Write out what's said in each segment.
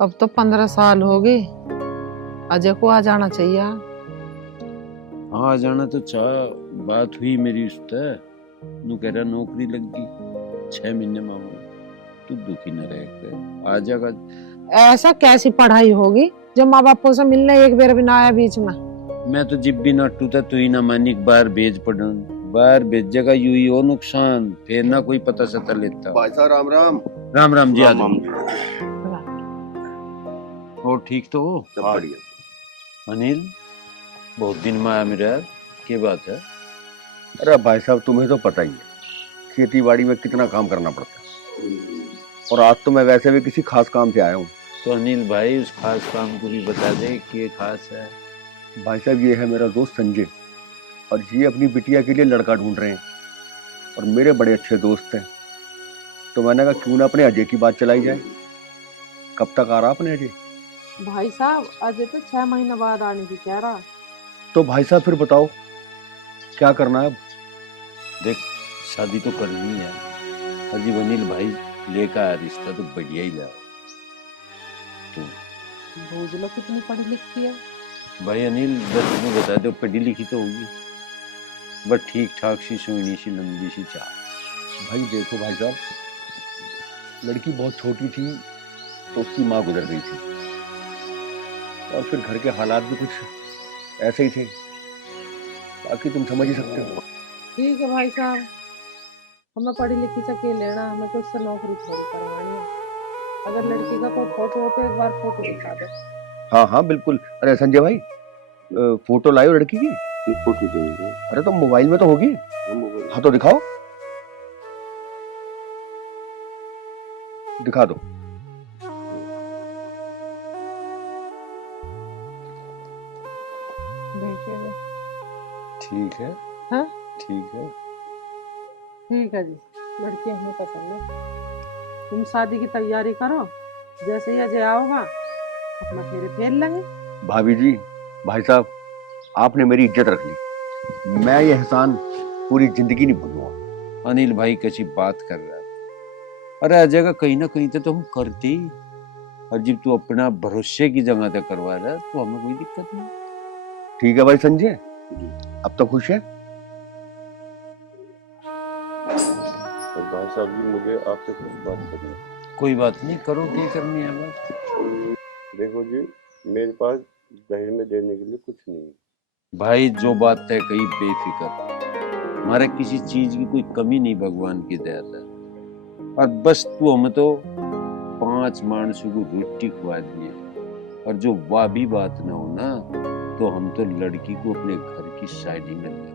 अब तो 15 साल हो गए। अजय को आ जाना चाहिए। हाँ आ जाना तो चाह। बात हुई मेरी उससे, नू कह रहा नौकरी लग गई 6 महीने में हो। तू दुखी न रह, आ जाएगा। ऐसा कैसी पढ़ाई होगी जब माँ बापों से मिलने एक बार भी ना आया बीच में। मैं तो जिब भी ना टूटा तू ही ना मानिक बाहर भेज पड़न। बाहर भेजेगा यू ही हो नुकसान, फिर ना कोई पता सता लेता। भाई साहब राम राम। राम राम जी। राम आज और ठीक तो हो? सब बढ़िया। अनिल बहुत दिन में आया मेरे यार, क्या बात है? अरे भाई साहब तुम्हें तो पता ही है खेती बाड़ी में कितना काम करना पड़ता है, और आज तो मैं वैसे भी किसी खास काम से आया हूँ। तो अनिल भाई उस खास काम को भी बता दे कि ये खास है। भाई साहब ये है मेरा दोस्त संजय, और ये अपनी बिटिया के लिए लड़का ढूंढ रहे हैं, और मेरे बड़े अच्छे दोस्त हैं। तो मैंने कहा क्यों ना अपने अजय की बात चलाई जाए। कब तक आ रहा अपने अजय? भाई साहब अजय तो 6 महीने बाद आने की कह रहा। तो भाई साहब फिर बताओ क्या करना है अब? देख शादी तो करनी है, अजीब अनिल भाई लेकर आया रिश्ता तो बढ़िया ही ला। तो भूज लो कितनी पढ़ी लिखी है। भाई अनिल बस तुम्हें बता दो पढ़ी लिखी तो होगी, बट ठीक ठाक सी सोनी सी लंबी सी चाह। भाई देखो भाई साहब, लड़की बहुत छोटी थी तो उसकी माँ गुजर गई थी, और फिर घर के हालात भी कुछ ऐसे ही थे, बाकी तुम समझ ही सकते हो। ठीक है भाई साहब, हमें पढ़ी लिखी से क्या लेना, हमें कुछ से नौकरी थोड़ी करवानी है। अगर लड़की का कोई फोटो हो तो एक बार फोटो दिखा दो। हाँ हाँ बिल्कुल। अरे संजय भाई, फोटो लाओ लड़की की। फोटो देंगे। अरे तो मोबाइल में तो होगी। हाँ तो दिखाओ, दिखा दो। ठीक है। हाँ ठीक है। ठीक है जी, लड़की हमें पसंद है। तुम शादी की तैयारी करो, जैसे ही अजय आओगा अपना फेरे फेर लेंगे। भाभी जी, भाई साहब, आपने मेरी इज्जत रख ली, मैं ये एहसान पूरी जिंदगी नहीं भूलूंगा। अनिल भाई कैसी बात कर रहा है? अरे अजय का कहीं ना कहीं तो हम करते ही, और जब तू अपना भरोसे की जगह तक करवा रहा है तो हमें कोई दिक्कत नहीं। ठीक है भाई संजय, अब तो खुश है? भाई साहब जी मुझे आपसे कुछ बात करनी है। कोई बात नहीं, करो क्या करनी है बात। देखो जी, मेरे पास दहेज में देने के लिए कुछ नहीं है। भाई जो बात तय कही बेफिक्र, हमारे किसी चीज की कोई कमी नहीं भगवान की दया से। और बस तू हमें तो 5 मानसों को रोटी खुआ दिए, और जो वाह भी बात ना हो ना तो हम तो लड़की को अपने घर की शादी में ले।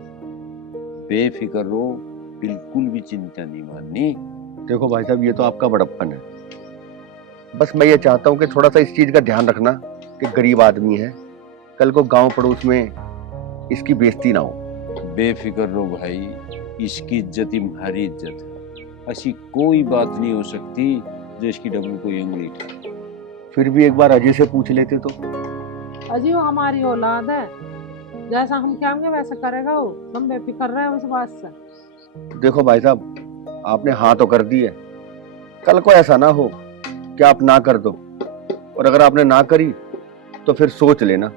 बेफिक्र रहो, बिल्कुल भी चिंता नहीं माननी। देखो भाई साहब ये तो आपका बड़प्पन है, बस मैं ये चाहता हूँ कि थोड़ा सा इस चीज का ध्यान रखना कि गरीब आदमी है, कल को गांव पड़ोस में इसकी बेइज्जती ना हो। बेफिक्र रहो भाई, इसकी इज्जत ही हमारी इज्जत है। ऐसी कोई बात नहीं हो सकती जो इसकी डब्बू कोई उंगली उठाए। फिर भी एक बार अजय से पूछ लेते तो। अजय वो हमारी औलाद है, जैसा हम कहेंगे वैसा करेगा वो। हम बेफिक्र रहे उस बात से। देखो भाई साहब, आपने हाँ तो कर दी है, कल को ऐसा ना हो कि आप ना कर दो, और अगर आपने ना करी तो फिर सोच लेना।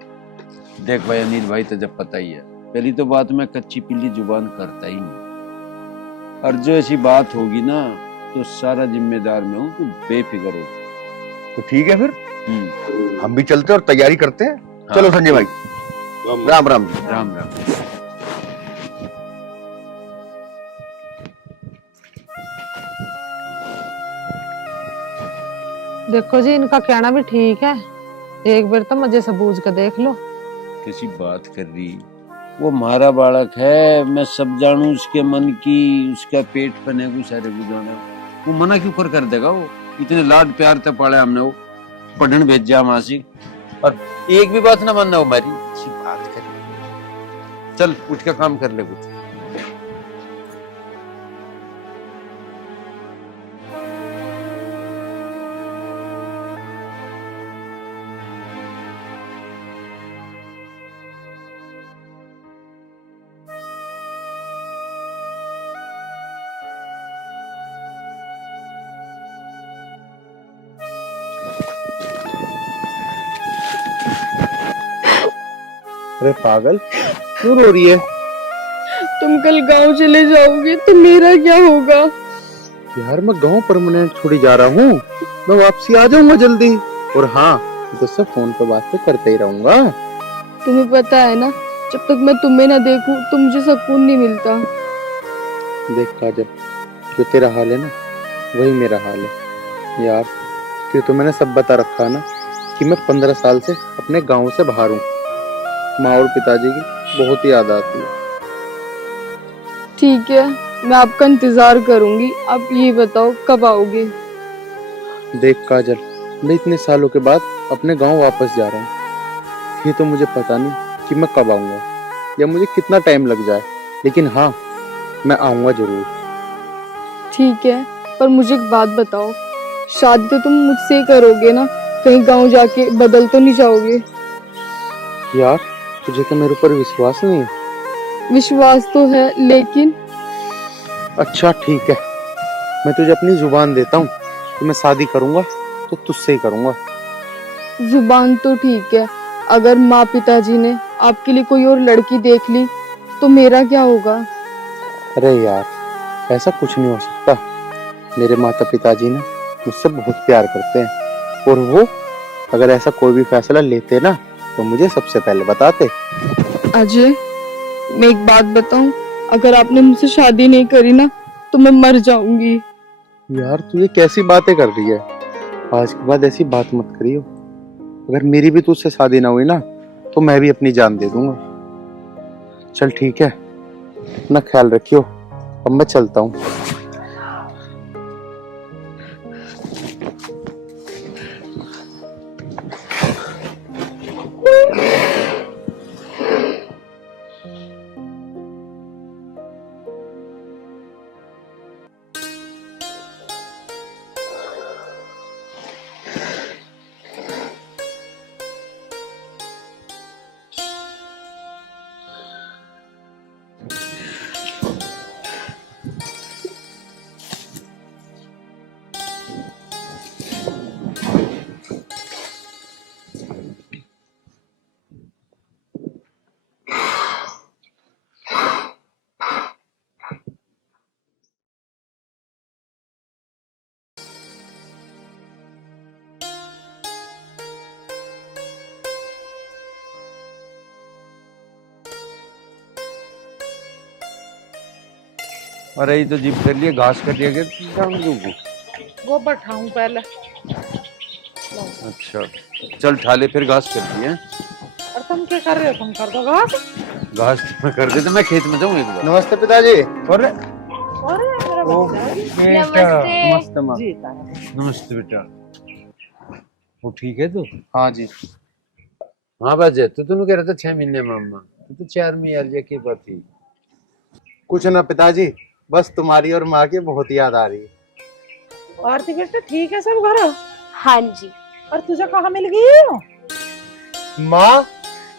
देख भाई अनिल भाई तो जब पता ही है, पहली तो बात मैं कच्ची पिल्ली जुबान करता ही नहीं, और जो ऐसी बात होगी ना तो सारा जिम्मेदार मैं हूँ, तू बेफिक्र हो। तो ठीक है फिर हम भी चलते और तैयारी करते हैं। हाँ। चलो संजय भाई, राम राम। राम राम। देखो जी इनका कहना भी ठीक है, एक बार तो मजे से बूझ के देख लो। कैसी बात कर रही, वो हमारा बालक है, मैं सब जानू उसके मन की, उसका पेट पने को सारे बुझाना। वो मना क्यों कर देगा? वो इतने लाड प्यार से पाले हमने, वो पढ़न भेजा मासी, और एक भी बात ना मानना हो हमारी। ऐसी बात कर, चल उठ के काम कर ले कुछ। अरे पागल, क्यों रो रही है? तुम कल गांव चले जाओगे तो मेरा क्या होगा? यार मैं गांव परमानेंट छोड़ी जा रहा हूँ, मैं वापसी आ जाऊंगा जल्दी। और हाँ, तुझसे फोन पे बात तो करते ही रहूंगा। तुम्हें पता है ना, जब तक मैं तुम्हें ना देखूं तो मुझे सुकून नहीं मिलता। देख काजल, जो तेरा हाल है ना वही मेरा हाल है यार। क्यों तो मैंने सब बता रखा है ना कि मैं 15 साल से अपने गांव से बाहर हूँ। माँ और पिताजी की बहुत ही याद आती है। ठीक है, मैं आपका इंतजार करूंगी। आप ये बताओ कब आओगे? देख काजल, मैं इतने सालों के बाद अपने गांव वापस जा रहा हूँ। ये तो मुझे पता नहीं कि मैं कब आऊंगा या मुझे कितना टाइम लग जाए, लेकिन हाँ, मैं आऊंगा जरूर। ठीक है, पर मुझे एक बात बताओ, शादी तो तुम मुझसे ही करोगे ना? कहीं गांव जाके बदल तो नहीं जाओगे? यार तुझे क्या मेरे ऊपर विश्वास नहीं है? विश्वास तो है, लेकिन अच्छा ठीक है, मैं तुझे अपनी जुबान देता हूँ कि मैं शादी करूंगा तो तुझसे ही करूंगा। जुबान तो ठीक है, अगर माँ पिताजी ने आपके लिए कोई और लड़की देख ली तो मेरा क्या होगा? अरे यार, ऐसा कुछ नहीं हो सकता। मेरे माता पिताजी ने मुझसे बहुत प्यार करते हैं, और वो अगर ऐसा कोई भी फैसला लेते ना तो मुझे सबसे पहले बताते। अजय, मैं एक बात बताऊं, अगर आपने मुझसे शादी नहीं करी ना तो मैं मर जाऊंगी। यार तू ये कैसी बातें कर रही है? आज के बाद ऐसी बात मत करियो। अगर मेरी भी तुझसे शादी ना हुई ना तो मैं भी अपनी जान दे दूंगा। चल ठीक है, अपना ख्याल रखियो, अब मैं चलता हूँ। अरे ये तो जिप कर लिए, घास कर लिया गया। वो बैठाऊं पहले। अच्छा चल ठाले, फिर घास कर दिए। और तुम क्या कर रहे हो? तुम कर दो घास। घास मैं कर दे तो मैं खेत में जाऊँ एक बार। नमस्ते पिताजी। अरे मेरा बच्चा। नमस्ते माँ। जी तारा। नमस्ते बेटा। वो ठीक है तू? हाँ जी। हाँ बाजे, तू कह रहा था 6 महीने में अम्मा, तू तो 4 में यार, ये की बात थी? कुछ ना पिताजी, बस तुम्हारी और माँ की बहुत याद आ रही है। आरती बेटा ठीक है सब घर? हाँ जी। और तुझे कहाँ मिल गई हो? माँ,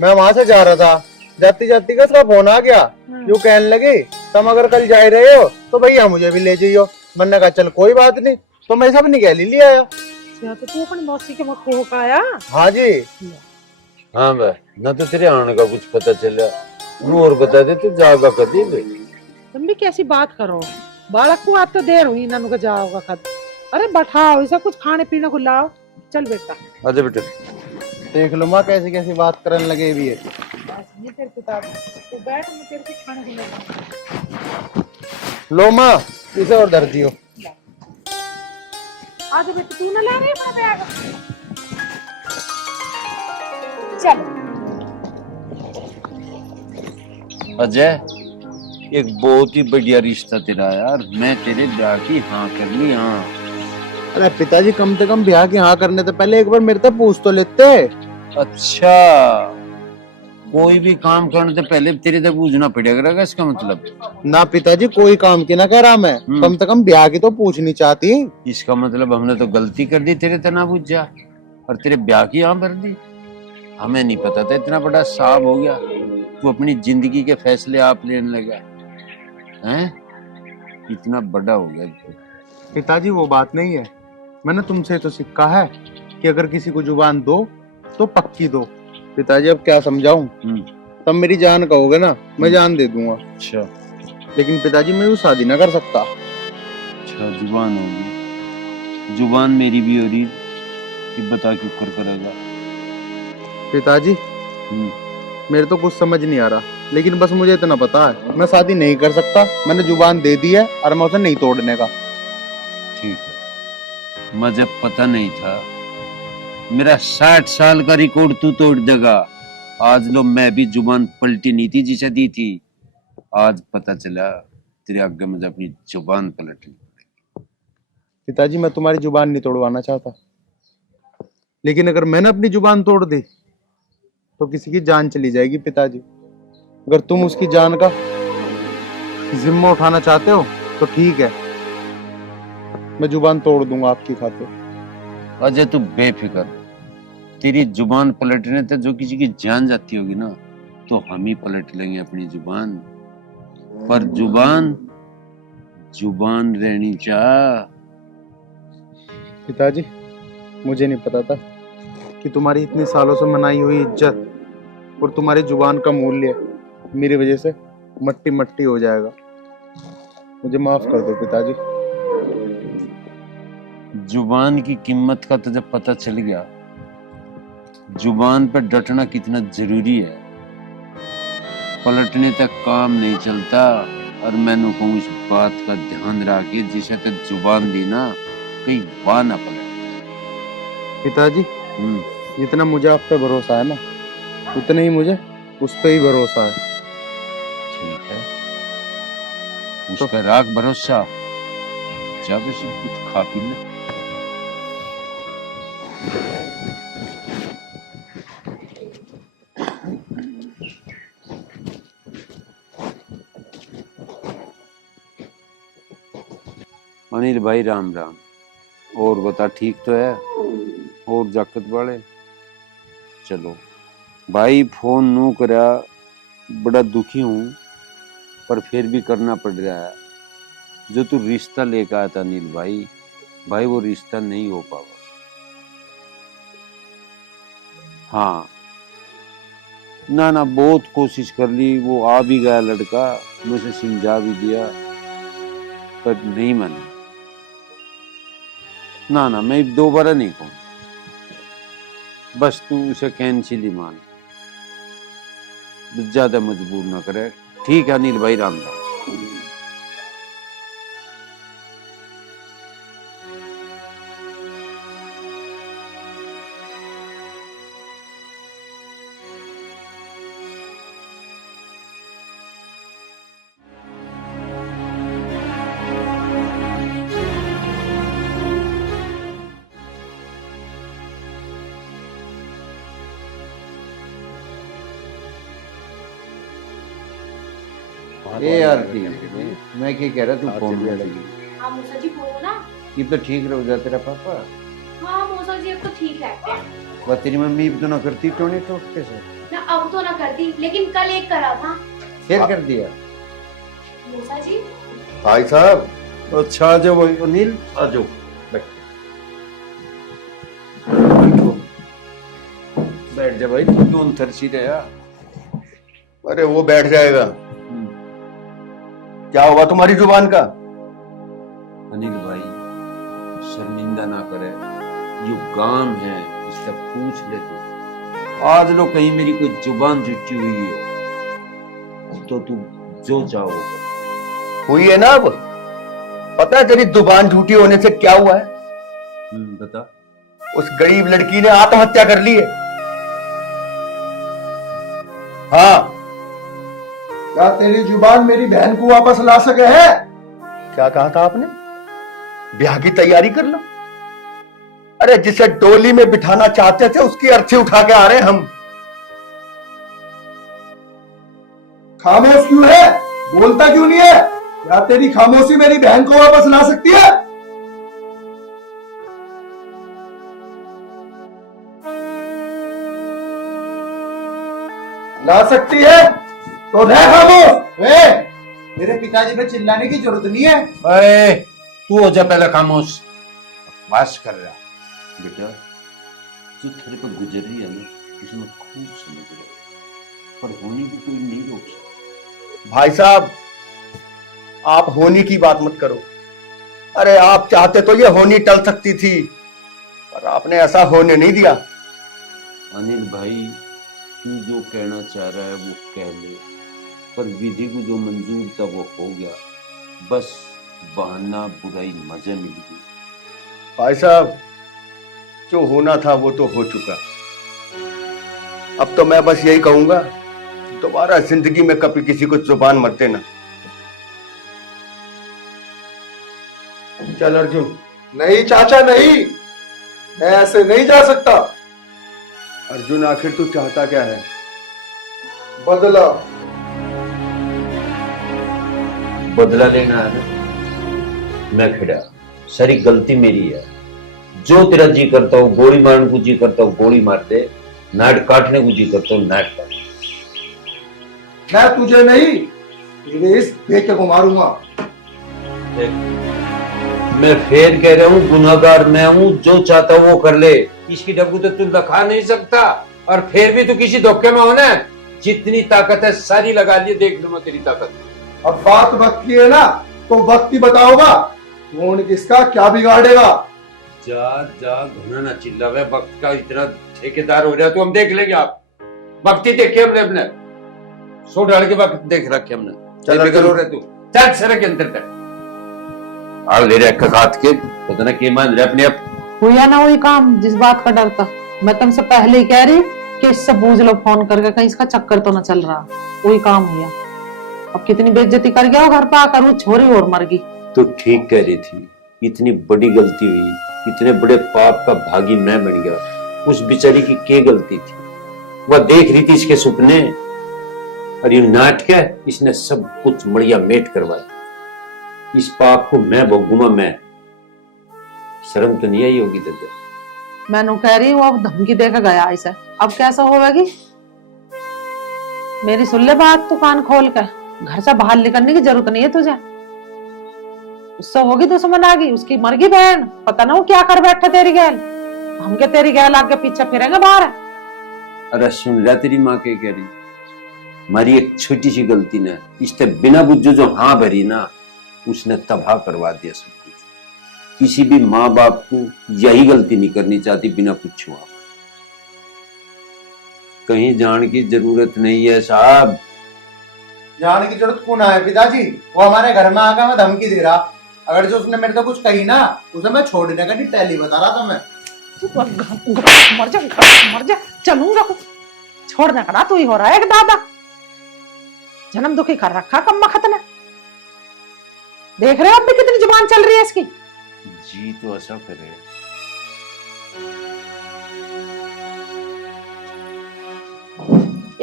मैं वहां से जा रहा था, जाती जाती का उसका फोन आ गया। यूं कहने लगे, तुम अगर कल जा रहे हो तो भैया मुझे भी ले जाइयो। मैंने कहा चल कोई बात नहीं, तो मैं सब निकाल ले आया। तो तू अपनी मौसी के मुख को होकाया? हाँ जी। हाँ भाई, ना तो तेरे आने का कुछ पता चला, और बता दे तू जाएगा कभी भी? तुम भी कैसी बात करो, बालक को आज तो देर हुई, नानू का जाओगा कद। अरे बैठाओ, ऐसा कुछ खाने पीने को लाओ। चल बेटा। आजा बेटा। देख लो माँ कैसी कैसी बात करने लगे भी है। ये तेरे पिता, तू बैठ, मैं तेरे से खाने को लेकर। लो माँ, इसे और धर दियो। आजा बेटा, तू ना ले रही अपना बैग? चल। अजय, एक बहुत ही बढ़िया रिश्ता तेरा यार, मैं तेरे ब्याह की हाँ कर ली। हाँ अरे पिताजी, कम से कम ब्याह की हाँ करने से पहले एक बार मेरे से पूछ तो लेते। अच्छा, कोई भी काम करने से पहले तेरे से पूछना पड़ेगा, इसका मतलब? ना पिताजी, कोई काम की ना करा मैं, कम से कम ब्याह की तो पूछनी चाहती। इसका मतलब हमने तो गलती कर दी, तेरे से ना पूछ जा और तेरे ब्याह की हाँ भर दी। हमें नहीं पता था इतना बड़ा साहब हो गया, तू अपनी जिंदगी के फैसले आप लेने लगा हैं, इतना बड़ा हो गया। पिताजी वो बात नहीं है, मैंने तुमसे तो सीखा है कि अगर किसी को जुबान दो तो पक्की दो। पिताजी अब क्या समझाऊं? तब मेरी जान कहोगे ना, मैं जान दे दूंगा। अच्छा लेकिन पिताजी मैं वो शादी ना कर सकता। अच्छा, जुबान होगी, जुबान मेरी भी हो रही कि बता क्यों कर करेगा। पिताजी हम्म, मेरे तो कुछ समझ नहीं आ रहा, लेकिन बस मुझे इतना पता है मैं शादी नहीं कर सकता। मैंने जुबान दे दी है और मैं उसे नहीं तोड़ने का। ठीक है, मुझे पता नहीं था। मेरा 60 साल का रिकॉर्ड तू तोड़ देगा। आज लो, मैं भी जुबान पलटी नहीं थी जिसे दी थी। आज पता चला तेरे आगे मुझे अपनी जुबान पलटनी। पिताजी मैं तुम्हारी जुबान नहीं तोड़वाना चाहता, लेकिन अगर मैंने अपनी जुबान तोड़ दी तो किसी की जान चली जाएगी। पिताजी अगर तुम उसकी जान का जिम्मा उठाना चाहते हो तो ठीक है, मैं जुबान तोड़ दूंगा आपकी खातिर। अजय तू बेफिक्र, तेरी जुबान पलटने तक जो किसी की जान जाती होगी ना, तो हम ही पलट लेंगे अपनी जुबान। पर जुबान जुबान रहनी चाह। पिताजी मुझे नहीं पता था कि तुम्हारी इतने सालों से मनाई हुई इज्जत और तुम्हारी जुबान का मूल्य मेरी वजह से मट्टी मट्टी हो जाएगा। मुझे माफ कर दो पिताजी। जुबान की कीमत का तुझे पता चल गया, जुबान पर डटना कितना जरूरी है। पलटने तक काम नहीं चलता। और मैंने कहूँ इस बात का ध्यान रखे, जिसे तक जुबान दी ना, कहीं वाह ना पलट। पिताजी जितना मुझे आप पे भरोसा है ना, उतना ही मुझे उस पे ही भरोसा है। ठीक है, उस पर राख भरोसा। जब से कुछ खा पी ले। अनिल भाई राम राम। और बता, ठीक तो है? और जाकत वाले चलो भाई, फोन नू करा, बड़ा दुखी हूं, पर फिर भी करना पड़ रहा है। जो तू रिश्ता लेकर आया था अनिल भाई, भाई वो रिश्ता नहीं हो पावा। हाँ ना ना, बहुत कोशिश कर ली, वो आ भी गया लड़का, मुझे समझा भी दिया, पर नहीं माना। ना ना, मैं दोबारा नहीं कहूँ। बस तू उसे कैंसिल ही मान, ज्यादा मजबूर ना करे। ठीक है अनिल भाई, राम राम। ए यार मैं क्या कह रहा, तू फोन में लगी। हाँ मौसा जी बोलो ना। ये तो ठीक रह जा तेरा पापा। हाँ मौसा जी अब तो ठीक रहते हैं। वह तेरी मम्मी भी तो ना करती टोने टोटके से। ना अब तो ना कर दी, लेकिन कल एक करा था। फिर कर दिया। मौसा जी भाई साहब, अच्छा आ जाओ अनिल, आ जाओ बैठ जा भाई, तू क्यों थरसी रहा? अरे वो बैठ जाएगा। क्या हुआ तुम्हारी जुबान का? अनिल भाई शर्मिंदा ना करे, यो गांव है, इससे पूछ ले तू। आज लो कहीं मेरी कोई जुबान झुटी हुई है तो तू जो चाहो हुई है ना। अब पता है तेरी जुबान झूठी होने से क्या हुआ है? बता। उस गरीब लड़की ने आत्महत्या कर ली है। हाँ, क्या तेरी जुबान मेरी बहन को वापस ला सके है? क्या कहा था आपने? ब्याह की तैयारी कर लो। अरे जिसे डोली में बिठाना चाहते थे उसकी अर्थी उठा के आ रहे हैं हम। खामोश क्यों है? बोलता क्यों नहीं है? क्या तेरी खामोशी मेरी बहन को वापस ला सकती है? ला सकती है तो रह खामोश। मेरे पिताजी पे चिल्लाने की जरूरत नहीं है। अरे तू हो जा पहले खामोश। बस कर रहा बेटा, जो तेरे पे गुजर रही है ना, इसमें खूब समझ रहा। पर होने को कोई नहीं रोक सकता। भाई साहब, आप होनी की बात मत करो। अरे आप चाहते तो ये होनी टल सकती थी, पर आपने ऐसा होने नहीं दिया। अनिल भाई, तू जो कहना चाह रहा है वो कह ले, पर विधि को जो मंजूर था वो हो गया। बस बहाना बुराई मजे मिल गई। भाई साहब, जो होना था वो तो हो चुका। अब तो मैं बस यही कहूंगा, दोबारा जिंदगी में कभी किसी को जुबान मत देना। चल अर्जुन। नहीं चाचा नहीं, मैं ऐसे नहीं जा सकता। अर्जुन, आखिर तू चाहता क्या है? बदला। बदला लेना है ना? मैं खड़ा, सारी गलती मेरी है। जो तेरा जी करता हूँ गोली मारने को जी करता हूँ गोली मार दे, नाट काटने को जी करता हूँ नाट काट। मैं तुझे नहीं, तेरे इस बेटे को मारूंगा। मैं फिर कह रहा हूँ, गुनाहगार मैं हूँ, जो चाहता हूँ वो कर ले। इसकी डब्बू तो तू लगा नहीं सकता, और फिर भी तू किसी धोखे में होना है। जितनी ताकत है सारी लगा लिए, देख लूंगा तेरी ताकत। अब बात वक्त की है ना, तो वक्त ही बताओगा कौन किसका क्या बिगाड़ेगा। जा जा, घुना ना चिल्ला। वे वक्त का इतना ठेकेदार हो रहा तो हम देख लेंगे। आप वक्त ही देखे हमने, अपने सो डाल के वक्त देख रखे हमने। चल चल रहे तू, चल सड़क के अंदर तक आ ले रहे हाथ के, पता ना क्या मान रहे अपने आप। हुआ ना वही काम जिस बात का डर था। मैं तुमसे पहले ही कह रही कि इससे पूछ लो फोन करके, कहीं इसका चक्कर तो ना चल रहा। वही काम हुआ। अब कितनी बेइज्जती कर गया घर पे आकर, वो छोरी और मर गई। तो ठीक कह रही थी, इतनी बड़ी गलती हुई, इतने बड़े पाप का भागी मैं बन गया। उस बेचारी की क्या गलती थी? वह देख रही थी इसके सपने, और ये नाटक है, इसने सब कुछ मड़िया मेट करवा दिया। इस पाप को मैं भोगूंगा। मैं शर्म तो नहीं आई होगी तुझे? मैंने कह रही वो अब धमकी देकर गया इसे, अब कैसा होगी? मेरी सुन ले बात, तू कान खोल कर। घर से बाहर निकलने की जरूरत नहीं है तुझे। उससे होगी दुश्मन आगी, उसकी मर गई बहन, पता ना वो क्या कर बैठा तेरी गैल। हम क्या तेरी गैल आगे पीछे फिरेंगे बाहर? अरे सुन ले, तेरी माँ के कह रही, हमारी एक छोटी सी गलती ने इसने बिना बुझे जो हाँ भरी ना, उसने तबाह करवा दिया सब कुछ। किसी भी माँ बाप को यही गलती नहीं करनी चाहती बिना पूछे। कहीं जान की जरूरत नहीं है साहब। जाने की जरूरत क्यों ना है पिताजी? वो हमारे घर में आकर मैं धमकी दे रहा। अगर जो उसने मेरे को कुछ कही ना, उसे मैं छोड़ने का नहीं टैली बता रहा था मैं। मर जा चलूंगा। छोड़ने का ना तू ही हो रहा है एक दादा। जन्म दुखी कर रखा कम वक्त ने। देख रहे हो अब भी कितनी जुबान चल रही है इसकी। जी तो ऐसा करे।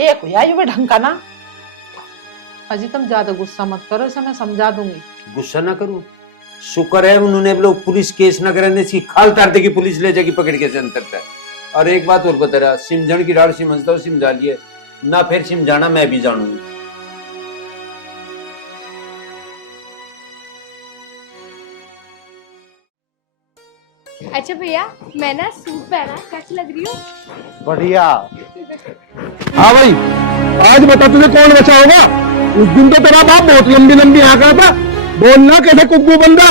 एक हुआ ये भी ढंग का ना। अजी तुम ज्यादा गुस्सा मत करो, इसे मैं समझा दूंगी। गुस्सा ना करूं, शुक्र है उन्होंने लोग पुलिस केस ना करने, इसकी खाल तार देगी, पुलिस ले जाएगी पकड़ के अंतर तक। और एक बात और बता रहा, सिमझन की डाल समझता हूँ, सिमझा लिए ना, फिर सिमझाना मैं भी जानूंगी। अच्छा भैया, मैं ना सूट पहना, कैसी लग रही हूँ? बढ़िया। हाँ भाई, आज बता तुझे कौन बचाओगा? उस दिन तो तेरा बाप बहुत लंबी लंबी आंका था, बोलना कैसे कुब्बू बंदा।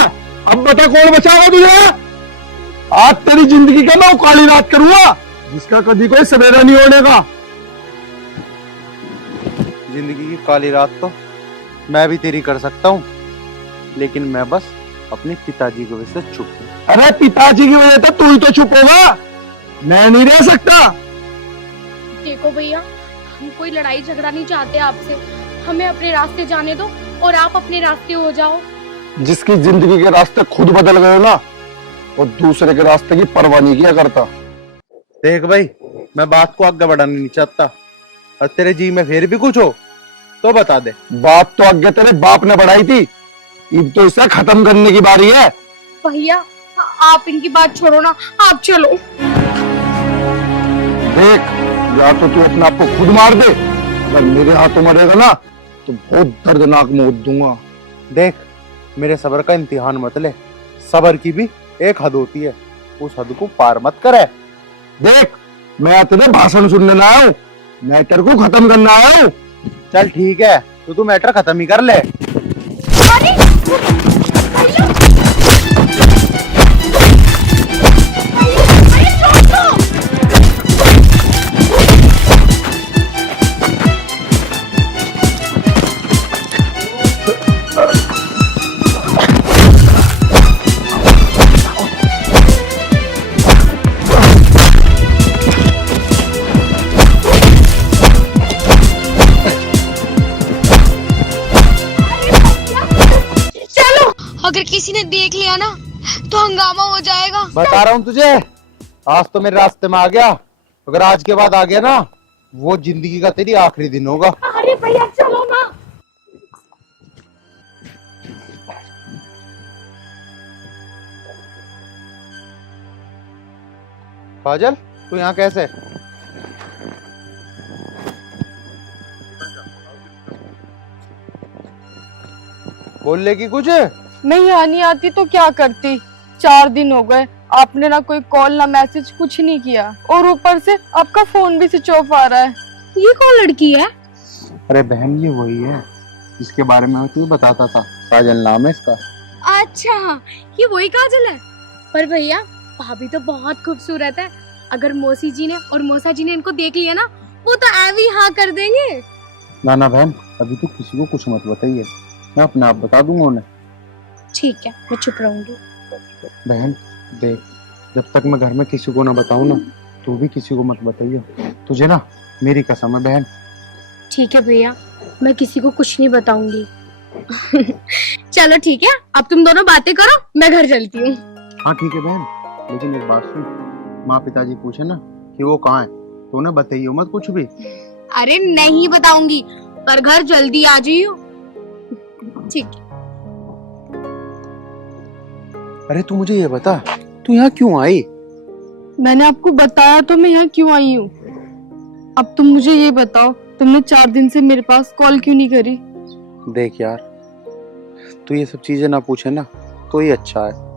अब बता कौन बचाओगा तुझे? आज तेरी जिंदगी का मैं काली रात करूंगा, जिसका कभी कोई सवेरा नहीं होने का। जिंदगी की काली रात तो मैं भी तेरी कर सकता हूँ, लेकिन मैं बस अपने पिताजी की वजह से चुप हूँ। अरे पिताजी की वजह से तू ही तो चुप होगा, मैं नहीं रह सकता। देखो भैया, हम कोई लड़ाई झगड़ा नहीं चाहते आपसे। हमें अपने रास्ते जाने दो और आप अपने रास्ते हो जाओ। जिसकी जिंदगी के रास्ते खुद बदल गए ना, वो दूसरे के रास्ते की परवाह नहीं किया करता। देख भाई, मैं बात को आगे बढ़ाना नहीं चाहता, और तेरे जी में फिर भी कुछ हो तो बता दे। बात तो आगे तेरे बाप ने बढ़ाई थी, अब तो इसे खत्म करने की बारी है। भैया आप इनकी बात छोड़ो ना, आप चलो। देख, या तो तू अपने आप को खुद मार दे, अगर मेरे हाथों मरेगा ना तो बहुत दर्दनाक मौत दूंगा। देख, मेरे सब्र का इम्तिहान मत ले, सब्र की भी एक हद होती है, उस हद को पार मत करे। देख, मैं तेरे भाषण सुनने ना आया हूं, मैटर को खत्म करना आया हूँ। चल ठीक है, तो तू मैटर खत्म ही कर ले। अरे भैया, अरे छोड़ दो। चलो, अगर किसी ने देख लिया ना तो हंगामा हो जाएगा। बता रहा हूँ तुझे, आज तो मेरे रास्ते में आ गया, अगर आज के बाद आ गया ना, वो जिंदगी का तेरी आखिरी दिन होगा। अरे भैया चलो ना। काजल, तू यहाँ कैसे? बोल लेगी कुछ? मैं यहाँ नहीं आती तो क्या करती? 4 दिन हो गए, आपने ना कोई कॉल ना मैसेज कुछ नहीं किया, और ऊपर से आपका फोन भी स्विच ऑफ आ रहा है। ये कौन लड़की है? अरे बहन, ये वही है जिसके बारे में मैं तुझे बताता था, काजल नाम है इसका। अच्छा, ये वही काजल है। पर भैया, भाभी तो बहुत खूबसूरत है। अगर मौसी जी ने और मौसा जी ने इनको देख लिया ना, वो तो ऐवी हाँ कर देंगे। ना ना बहन, अभी तो किसी को कुछ मत बताइए, मैं अपने आप बता दूंगा उन्हें। ठीक है, मैं चुप रहूंगी। बहन देख, जब तक मैं घर में किसी को ना बताऊं ना, तू भी किसी को मत बताइए, तुझे ना मेरी कसम है बहन। ठीक है भैया, मैं किसी को कुछ नहीं बताऊंगी। चलो ठीक है, अब तुम दोनों बातें करो, मैं घर चलती हूँ। हाँ ठीक है बहन, लेकिन एक बात सुन, माँ पिताजी पूछे ना कि वो कहाँ है तो उन्हें बताइए मत कुछ भी। अरे नहीं बताऊंगी, पर घर जल्दी आ जाइयो। ठीक है। अरे तू मुझे ये बता, तू यहाँ क्यों आई? मैंने आपको बताया तो मैं यहाँ क्यों आई हूँ। अब तुम मुझे ये बताओ, तुमने 4 दिन से मेरे पास कॉल क्यों नहीं करी? देख यार, तू ये सब चीजें ना पूछे ना तो ही अच्छा है।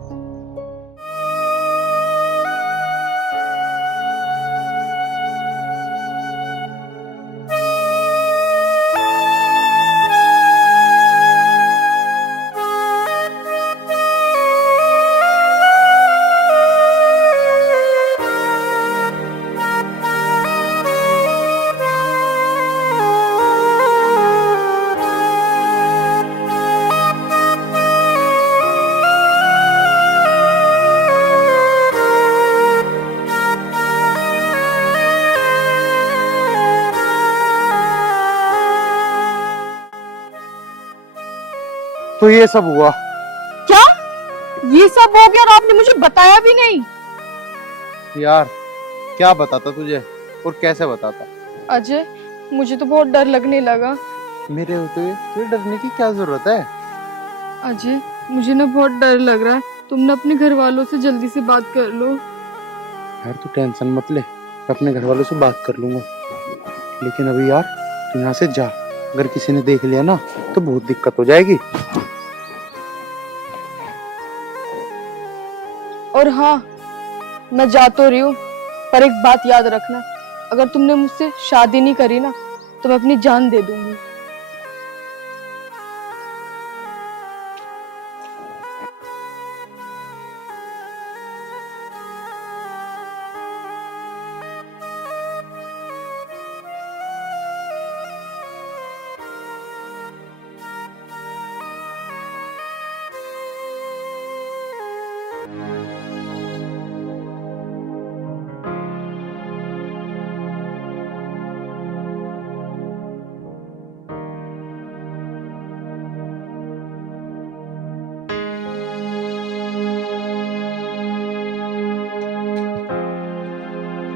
तो ये सब हुआ? क्या ये सब हो गया और आपने मुझे बताया भी नहीं? यार क्या बताता तुझे और कैसे बताता? अजय, मुझे तो बहुत डर लगने लगा। मेरे होते हुए तुझे डरने की क्या जरूरत है? अजय, मुझे ना बहुत डर लग रहा है, तुम ना अपने घर वालों से जल्दी से बात कर लो। यार तू टेंशन मत ले, मैं अपने घर वालों से बात कर लूंगा, लेकिन अभी यार तू यहाँ से जा, अगर किसी ने देख लिया ना तो बहुत दिक्कत हो जाएगी। और हाँ, मैं जा तो रही हूँ, पर एक बात याद रखना, अगर तुमने मुझसे शादी नहीं करी ना तो मैं अपनी जान दे दूंगी।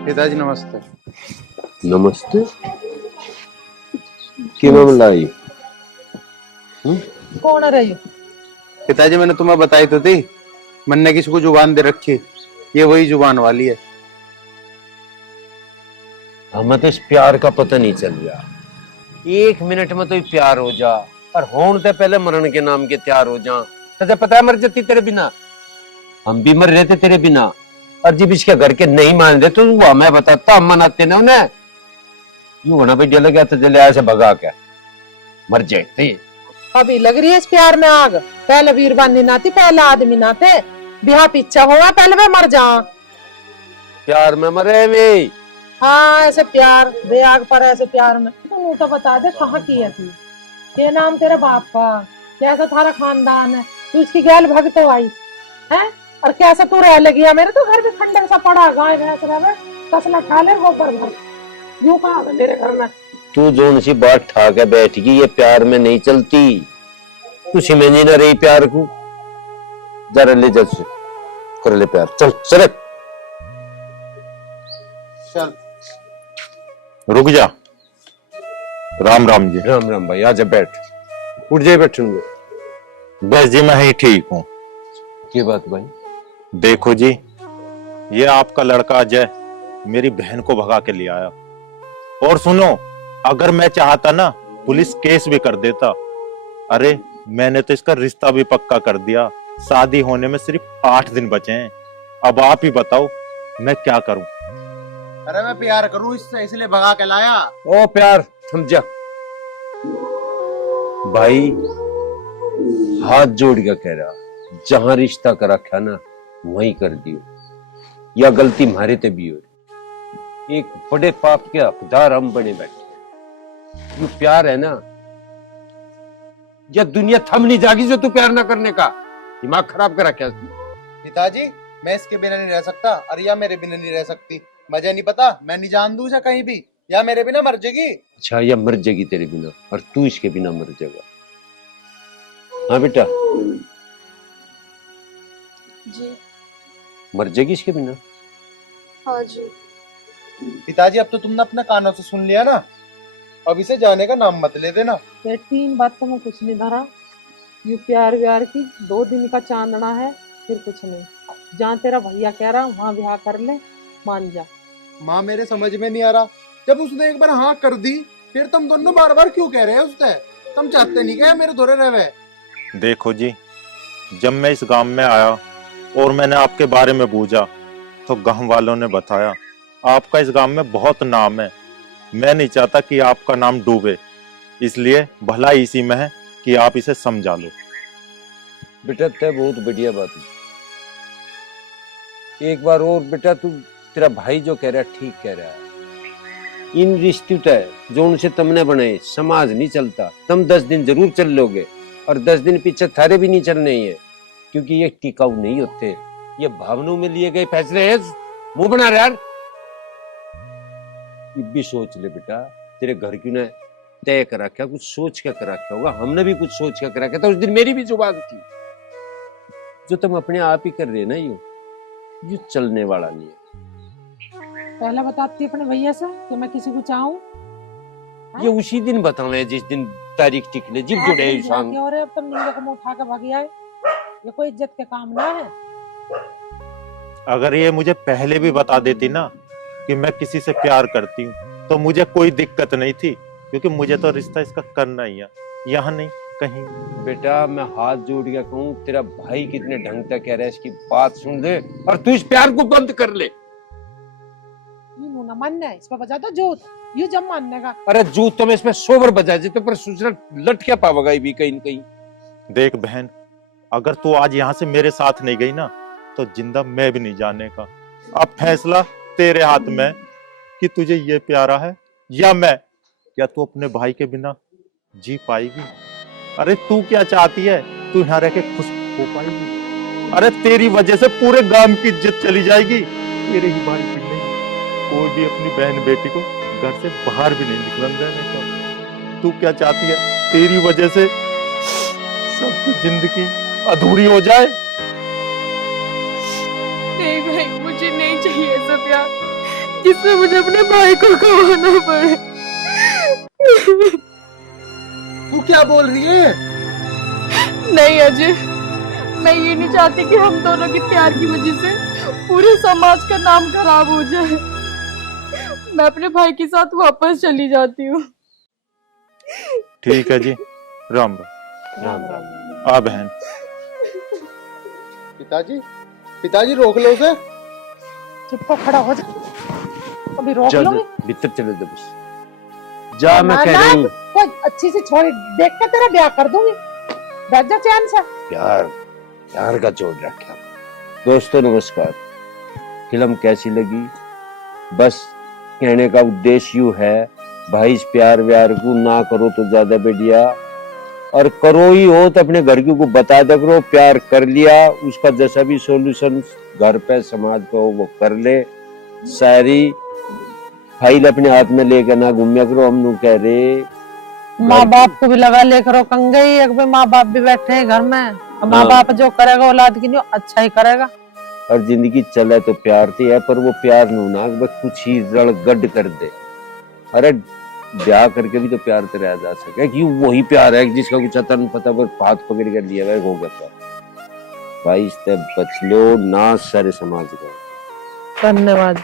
पिताजी नमस्ते। नमस्ते। क्यों बुलाई? कौन है रही? पिताजी मैंने तुम्हें बताई तो थी, मैंने किसी को जुबान दे रखी, ये वही जुबान वाली है। हमें तो इस प्यार का पता नहीं चल रहा, 1 मिनट में तो ही प्यार हो जा, और होने से पहले मरण के नाम के तैयार हो जा। तुझे पता है मर जाती तेरे बिना, हम भी मर रहे थे तेरे बिना, और जब इसके घर के नहीं मान रहे तो वो हमें बताता, हम मनाते ना उन्हें। यूं होना भाई डर लगा तो चले ऐसे भगा क्या मर जाते। अभी लग रही है इस प्यार में आग। पहले वीरवानी नाती, पहले आदमी नाते, ब्याह पीछा हुआ, पहले मैं मर जा। प्यार में मरे वे। हाँ ऐसे प्यार दे आग पर, ऐसे प्यार में तू तो बता दे कहाँ की है तू, क्या नाम तेरे बाप का, कैसा थारा खानदान है, तू इसकी गैल भग तो आई है, और कैसा तू रह लगी। मेरे तो घर भी खंडर सा पड़ा, गाय भैंस रहे कसला खा ले गोबर भर, यूं कहा मेरे घर में। तू जोन सी बात ठा के बैठ गई, ये प्यार में नहीं चलती। तू समझ ना रही प्यार को। जरा ले जा कर ले प्यार, चल चल चल रुक जा। राम राम जी। राम राम भाई, आजा बैठ, उठ जाए बैठूंगे। बस जी मैं ही ठीक हूँ। क्या बात भाई? देखो जी, ये आपका लड़का अजय मेरी बहन को भगा के ले आया। और सुनो, अगर मैं चाहता ना पुलिस केस भी कर देता। अरे मैंने तो इसका रिश्ता भी पक्का कर दिया, शादी होने में सिर्फ 8 दिन बचे हैं। अब आप ही बताओ मैं क्या करूं? अरे मैं प्यार करूं इससे, इसलिए भगा के लाया। ओ प्यार समझा भाई, हाथ जोड़ के कह रहा, जहां रिश्ता कर रखा ना वहीं कर दियो, या गलती हमारे ते भी हो। एक बड़े पाप के हकदार हम बने बैठे। ये प्यार है ना, या दुनिया थम नहीं जागी जो तू प्यार ना करने का। दिमाग खराब कर रखा है। पिताजी मैं इसके बिना नहीं रह सकता, और या मेरे बिना नहीं रह सकती। मुझे नहीं पता, मैं नहीं जान दूं इसे कहीं भी, या मेरे बिना मर जाएगी। अच्छा, या मर जाएगी तेरे बिना, और तू इसके बिना मर जाएगा। हाँ बेटा, जी मर जाएगी इसके बिना। हाँ जी। पिताजी अब तो तुमने अपने कानों से सुन लिया ना, अब इसे जाने का नाम मत ले देना। ये 3 बात तो मैं कुछ नहीं धरा, यू प्यार व्यार की 2 दिन का चांदना है, फिर कुछ नहीं। जहाँ तेरा भैया कह रहा वहाँ ब्याह कर ले, मान जा। माँ मेरे समझ में नहीं आ रहा, जब उसने एक बार हाँ कर दी, फिर तुम दोनों बार बार क्यों कह रहे हैं उससे? तुम चाहते नहीं क्या मेरे दोरे रहे? देखो जी, जब मैं इस गांव में आया और मैंने आपके बारे में पूछा तो गांव वालों ने बताया आपका इस गांव में बहुत नाम है। मैं नहीं चाहता कि आपका नाम डूबे, इसलिए भला इसी में है कि आप इसे समझा लो। बेटा तय बहुत बढ़िया बात है। एक बार और बेटा, तू तेरा भाई जो कह रहा है ठीक कह रहा है। इन रिश्ते तय जो उनसे तुमने बनाए, समाज नहीं चलता। तुम 10 दिन जरूर चल लोगे, और 10 दिन पीछे थारे भी नहीं चलने ही है, क्योंकि ये टिकाऊ नहीं होते। ये भावनाओं में लिए गए फैसले हैं। मुंह बना रहा यार। ये भी सोच ले बेटा, तेरे घर क्यों ना तय करा क्या, कुछ सोच के करा क्या होगा। हमने भी कुछ सोच के करा क्या था। उस दिन मेरी भी जुबान थी। जो तुम अपने आप ही कर रहे ना, यू चलने वाला नहीं है। पहले बताती अपने भैया से कि मैं किसी को चाहूँ। ये उसी दिन बताना जिस दिन तारीख टिकने, जिब जुड़े इंसान। और अब तुम निंगे को मुंह उठा के भागी आए, ये कोई इज्जत के काम ना है। अगर ये मुझे पहले भी बता देती ना कि मैं किसी से प्यार करती हूँ, तो मुझे कोई दिक्कत नहीं थी, क्योंकि मुझे तो रिश्ता इसका करना ही है, यहाँ नहीं कहीं। बेटा मैं हाथ जोड़ के कहूँ, तेरा भाई कितने ढंग से कह रहा है, इसकी बात सुन ले और तू इस प्यार को बंद कर ले। यूं ना मानना है, इस पर बजा दो जोत, यू जब मानने का। अरे जूत तो मैं इसमें सोबर बजा देते, पर सूचना लट क्या पावेगा भी कहीं न कहीं। देख बहन, अगर तू आज यहाँ से मेरे साथ नहीं गई ना, तो जिंदा मैं भी नहीं जाने का। अब फैसला तेरे हाथ में है कि तुझे ये प्यारा है या मैं। क्या तू अपने भाई के बिना जी पाएगी? अरे तू क्या चाहती है, तू यहाँ रह के खुश हो पाएगी? अरे तेरी वजह से पूरे गांव की इज्जत चली जाएगी। तेरे ही भाई की नहीं, कोई भी अपनी बहन बेटी को घर से बाहर भी नहीं निकलन देने का। तू क्या चाहती है, तेरी वजह से सबकी जिंदगी अधूरी हो जाए? नहीं भाई, मुझे नहीं चाहिए ऐसा प्यार जिसमें मुझे अपने भाई को गंवाना पड़े। तू क्या बोल रही है? नहीं अजय, मैं ये नहीं चाहती कि हम दोनों के प्यार की वजह से पूरे समाज का नाम खराब हो जाए। मैं अपने भाई के साथ वापस चली जाती हूँ। ठीक है जी, राम राम राम। आ बहन। पिताजी, पिताजी रोक लो उसे। चुप हो, खड़ा हो जा, अभी रोक चल लो। भीतर चले दे बस। जा, मैं कह रही हूँ। कोई अच्छी सी छोरी देख के तेरा ब्याह कर दूंगी, बैठ जा चैन से। प्यार प्यार का जोड़ रखा। दोस्तों नमस्कार। फिल्म कैसी लगी? बस कहने का उद्देश्य यूं है, भाई इस प्यार व्यार को ना करो तो ज्यादा बढ़िया, और करो ही हो तो अपने घर को बता दे करो। प्यार कर लिया, उसका जैसा भी सॉल्यूशन घर पे समाज पे हो वो कर ले। सारी फाइल अपने हाथ में लेकर ना घूमिया करो। हम लोग कह रहे माँ बाप को भी लगा ले करो कंगे, एक भी माँ बाप भी बैठे हैं घर में, माँ हाँ। बाप जो करेगा औलाद की नहीं अच्छा ही करेगा। और जिंदगी चले तो प्यार थी है, पर वो प्यार नो ना बस कुछ ही रड़गड कर दे। अरे ब्याह करके भी तो प्यार तो रह जा सके, क्यों वही प्यार है जिसका कुछ अता नहीं पता, पर हाथ पकड़ कर लिया वह हो गया। भाई इससे बच लो ना सारे समाज का। धन्यवाद।